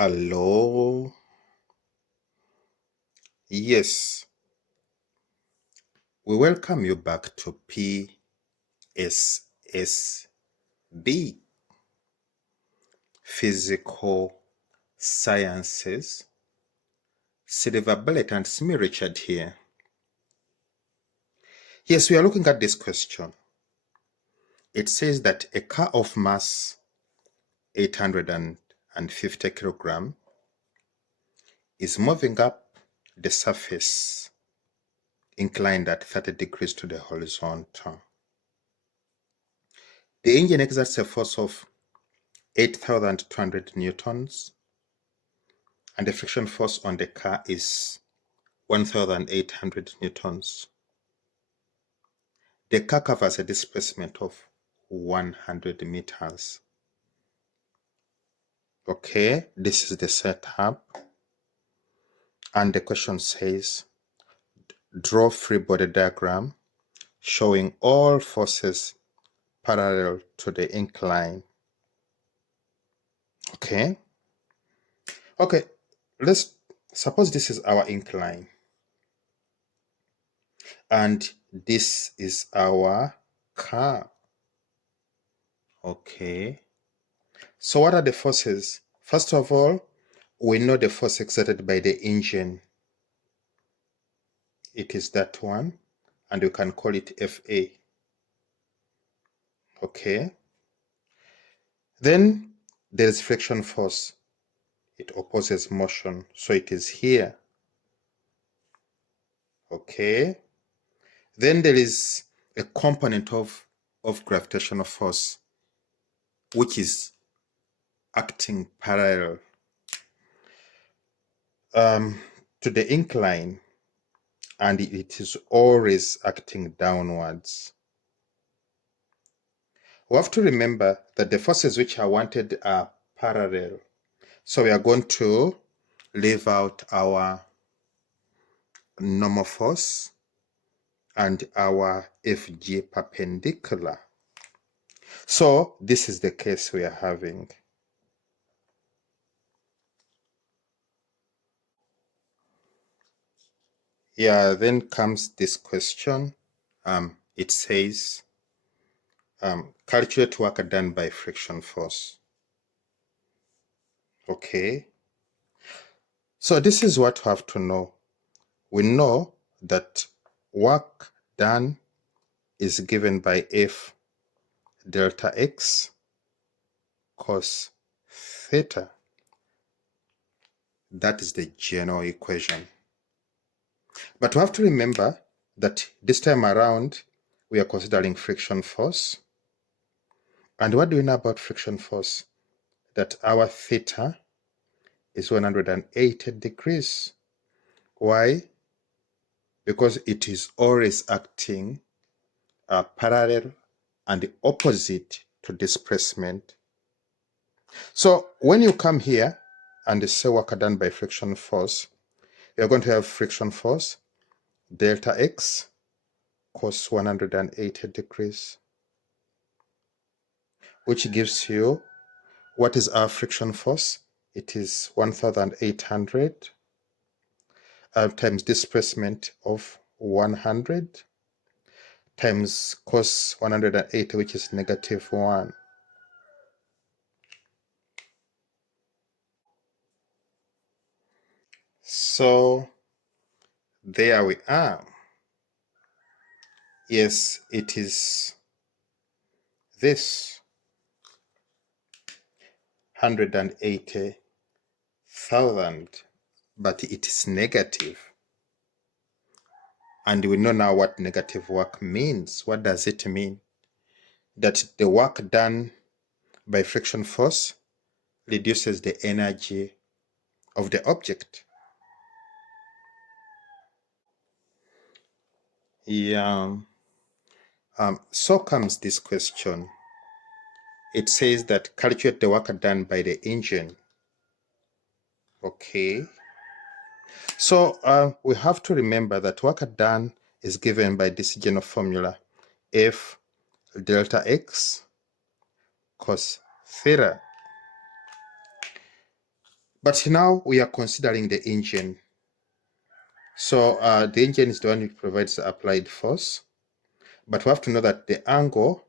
Hello. Yes, we welcome you back to PSSB, Physical Sciences. Silver Bullet and Smee Richard here. Yes, we are looking at this question. It says that a car of mass 850 kilogram is moving up the surface inclined at 30 degrees to the horizontal. The engine exerts a force of 8,200 newtons, and the friction force on the car is 1,800 newtons. The car covers a displacement of 100 meters. Okay, this is the setup. And the question says, draw free body diagram showing all forces parallel to the incline. Okay, let's suppose this is our incline. And this is our car. Okay. So what are the forces? First of all, we know the force exerted by the engine. It is that one, and you can call it Fa. Okay. Then there is friction force. It opposes motion, so it is here. Okay. Then there is a component of gravitational force, which is acting parallel to the incline, and it is always acting downwards. We have to remember that the forces which are wanted are parallel. So we are going to leave out our normal force and our FG perpendicular. So this is the case we are having. Yeah, then comes this question. It says, calculate work done by friction force. Okay. So this is what we have to know. We know that work done is given by F delta x cos theta. That is the general equation. But we have to remember that this time around, we are considering friction force. And what do we know about friction force? That our theta is 180 degrees. Why? Because it is always acting parallel and opposite to displacement. So when you come here and say work done by friction force, you're going to have friction force delta x cos 180 degrees, which gives you, what is our friction force? It is 1,800 times displacement of 100 times cos 180, which is -1. So there we are. Yes, it is this 180,000, but it is negative. And we know now what negative work means. What does it mean? That the work done by friction force reduces the energy of the object. Yeah. So comes this question. It says that calculate the work done by the engine. Okay. So we have to remember that work done is given by this general formula, F delta x cos theta. But now we are considering the engine. So the engine is the one which provides the applied force. But we have to know that the angle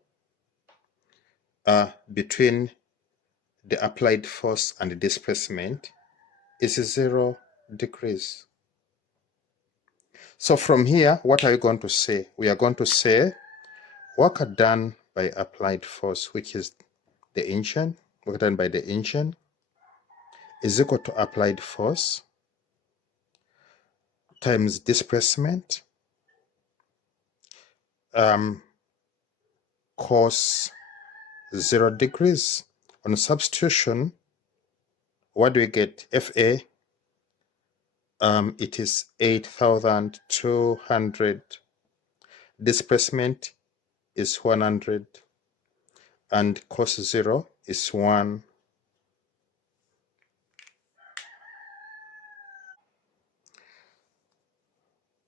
between the applied force and the displacement is 0 degrees. So from here, what are we going to say? We are going to say work done by applied force, which is the engine, work done by the engine, is equal to applied force times displacement cos 0 degrees. On substitution, what do we get? FA, it is 8,200. Displacement is 100. And cos 0 is 1.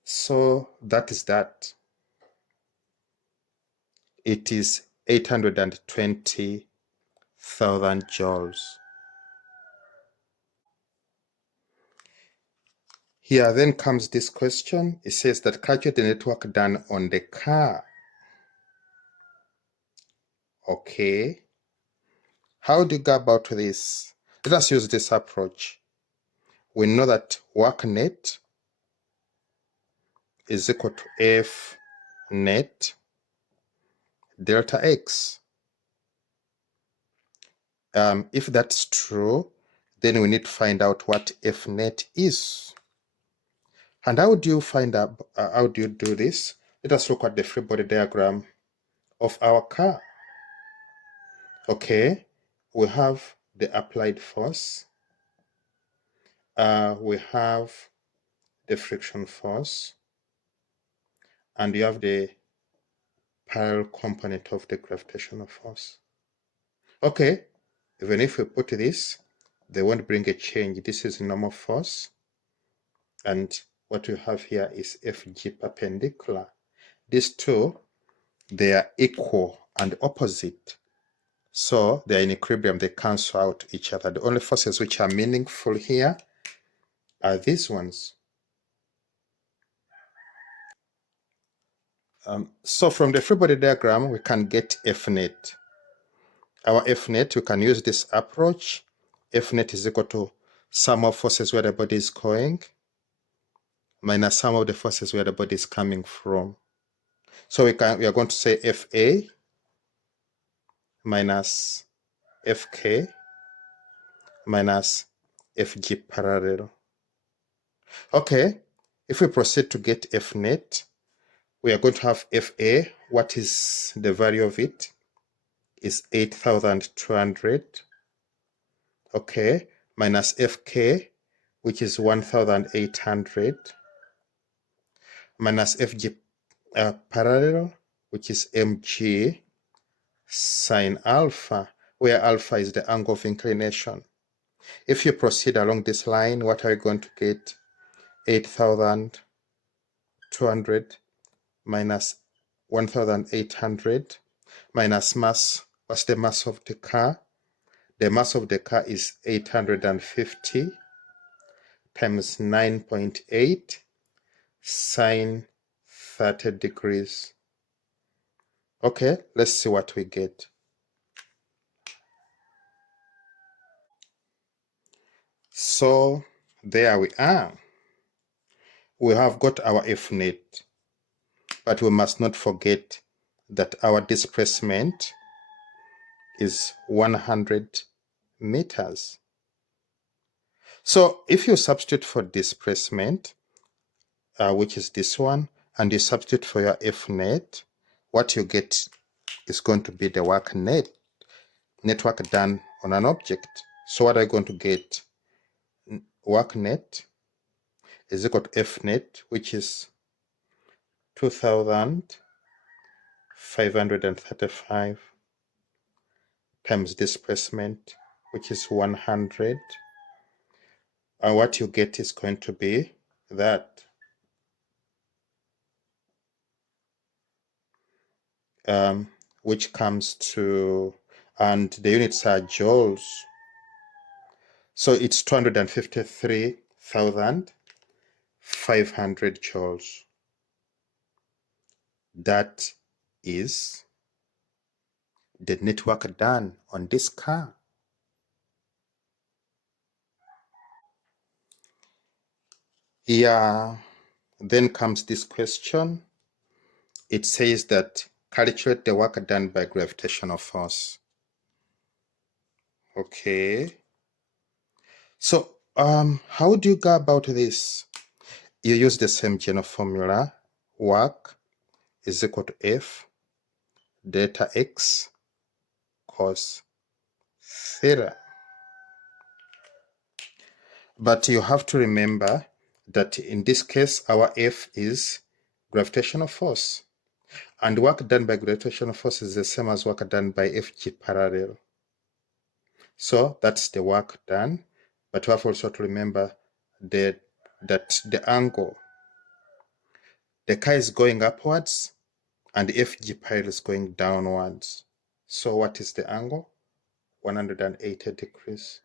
So that is that. It is 820,000 joules. Here then comes this question. It says that calculate the network done on the car. Okay. How do you go about this? Let us use this approach. We know that work net is equal to F net delta X. If that's true, then we need to find out what F net is. And how do you find out, how do you do this? Let us look at the free body diagram of our car. Okay, we have the applied force. We have the friction force. And you have the parallel component of the gravitational force. Okay, even if we put this, they won't bring a change. This is normal force. And what we have here is FG perpendicular. These two, they are equal and opposite. So they are in equilibrium, they cancel out each other. The only forces which are meaningful here are these ones. So from the free body diagram, we can get F net. Our F net, we can use this approach. F net is equal to sum of forces where the body is going minus sum of the forces where the body is coming from. So we are going to say FA minus FK minus FG parallel. Okay, if we proceed to get F net, we are going to have FA. What is the value of it? Is 8,200. Okay, minus FK, which is 1,800, minus FG parallel, which is mg sine alpha, where alpha is the angle of inclination. If you proceed along this line, what are you going to get? 8,200 minus 1,800 minus mass. What's the mass of the car? The mass of the car is 850 times 9.8 sine 30 degrees. Okay, let's see what we get. So there we are. We have got our F net, but we must not forget that our displacement is 100 meters. So if you substitute for displacement, which is this one, and you substitute for your F net, what you get is going to be the work network done on an object. So what are you going to get? Work net is equal to F net, which is 2,535 times displacement, which is 100. And what you get is going to be that. Which comes to, and the units are joules. So it's 253,500 joules. That is the network done on this car. Yeah, then comes this question. It says that calculate the work done by gravitational force. Okay. So how do you go about this? You use the same general formula. Work is equal to F delta X cos theta. But you have to remember that in this case, our F is gravitational force. And work done by gravitational force is the same as work done by FG parallel. So that's the work done. But you have also to remember that the angle, the car is going upwards and FG parallel is going downwards. So what is the angle? 180 degrees.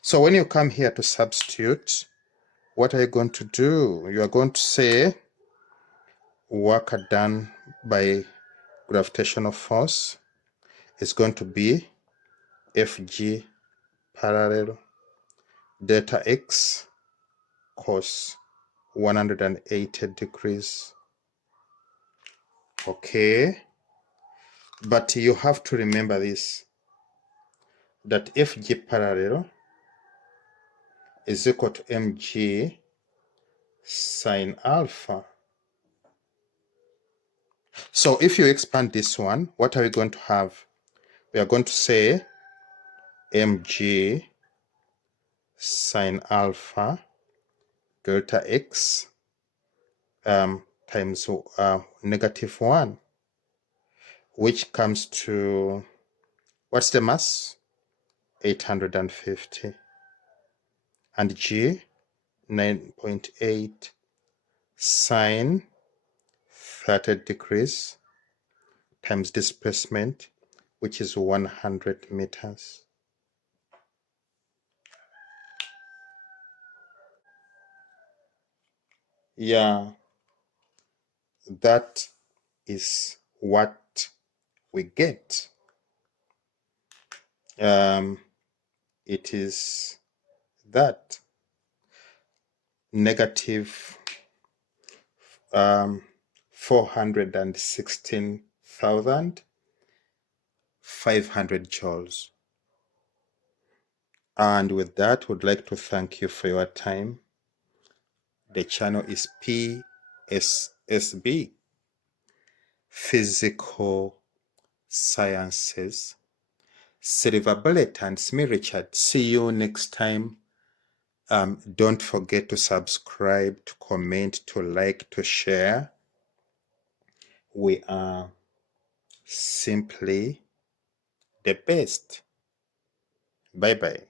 So when you come here to substitute, what are you going to do? You are going to say work done by gravitational force is going to be FG parallel delta X cos 180 degrees. Okay, but you have to remember this, that FG parallel is equal to mg sine alpha. So if you expand this one, what are we going to have? We are going to say mg sine alpha delta x times -1, which comes to, what's the mass? 850. And g, 9.8 sine 30 degrees times displacement, which is 100 meters. Yeah, that is what we get. It is that negative 416,500 joules. And with that, would like to thank you for your time. The channel is PSSB, Physical Sciences. Silver Bullet and me, Richard. See you next time. Don't forget to subscribe, to comment, to like, to share. We are simply the best. Bye-bye.